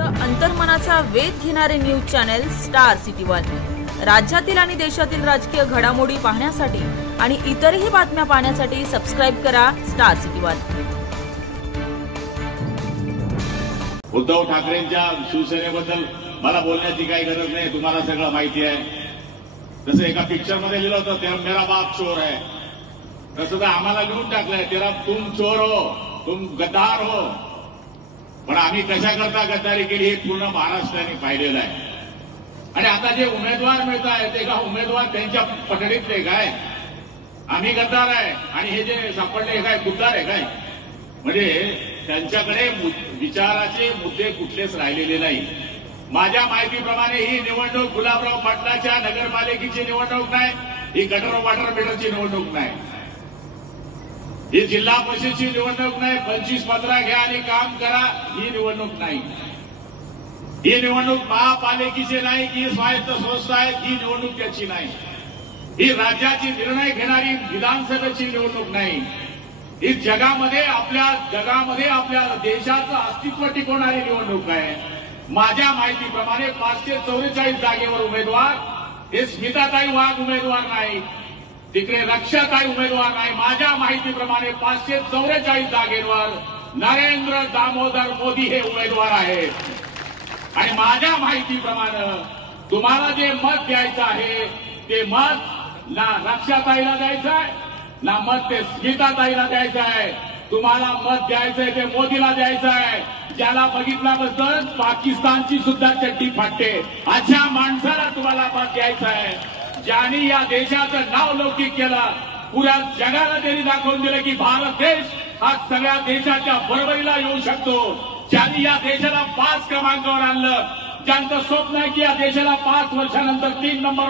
अंतर्मनाचा वेध घेणारे news channel star city one. राज्यातील आणि देशातील राजकीय घडामोडी पाहण्यासाठी आणि इतरही बातम्या पाहण्यासाठी सबस्क्राइब करा स्टार सिटी वन। उद्धव ठाकरेंच्या शिवसेनेबद्दल मला बोलण्याची काही गरज नाही, तुम्हाला सगळं माहिती आहे। जसं एका पिक्चर मध्ये लिहिलं होतं तेरा मेरा बाप चोर है, तसं तर आम्हाला लिहून टाकलंय तेरा तुम चोर हो, तुम गद्दार हो। पण आम्ही कशा करता गद्दारी केली हे पूर्ण महाराष्ट्राने पाहिलेलं आहे। आणि आता जे उमेदवार मिळत आहेत ते का उमेदवार त्यांच्या पठडीतले काय आम्ही गद्दार आहे आणि हे जे सापडले काय गुद्दार आहे काय? म्हणजे त्यांच्याकडे विचाराचे मुद्दे कुठलेच राहिलेले नाही। माझ्या माहितीप्रमाणे ही निवडणूक गुलाबराव पाटलाच्या नगरपालिकेची निवडणूक नाही, ही गटर वॉटर मीटरची निवडणूक नाही, ही जिल्हा परिषदेची निवडणूक नाही, 25-15 घ्या आणि काम करा ही निवडणूक नाही, ही निवडणूक महापालिकेची नाही की स्वायत्त संस्था आहे ही निवडणूक त्याची नाही, ही राज्याची निर्णय घेणारी विधानसभेची निवडणूक नाही, ही जगामध्ये आपल्या देशाचं अस्तित्व टिकवणारी निवडणूक आहे। माझ्या माहितीप्रमाणे 544 जागेवर उमेदवार हे स्मिताताई वाघ उमेदवार नाही, तिकडे रक्षाताई उमेदवार नाही। माझ्या माहितीप्रमाणे 544 जागेवर नरेंद्र दामोदर मोदी हे उमेदवार आहेत। आणि माझ्या माहितीप्रमाणे तुम्हाला जे मत द्यायचं आहे ते मत ना रक्षाताईला द्यायचं आहे ना मत ते स्मिताताईला द्यायचं आहे, तुम्हाला मत द्यायचंय ते मोदीला द्यायचं आहे, ज्याला बघितल्याबद्दल पाकिस्तानची सुद्धा चड्डी फाटते अशा माणसाला तुम्हाला मत द्यायचं आहे, ज्यांनी या देशाचं नाव लौकिक केलं, पुऱ्या जगाला त्यांनी दाखवून दिलं की भारत देश हा सगळ्या देशाच्या बरोबरीला येऊ शकतो, ज्यांनी या देशाला 5 क्रमांकावर आणलं, ज्यांचं स्वप्न आहे की या देशाला 5 वर्षानंतर 3 नंबर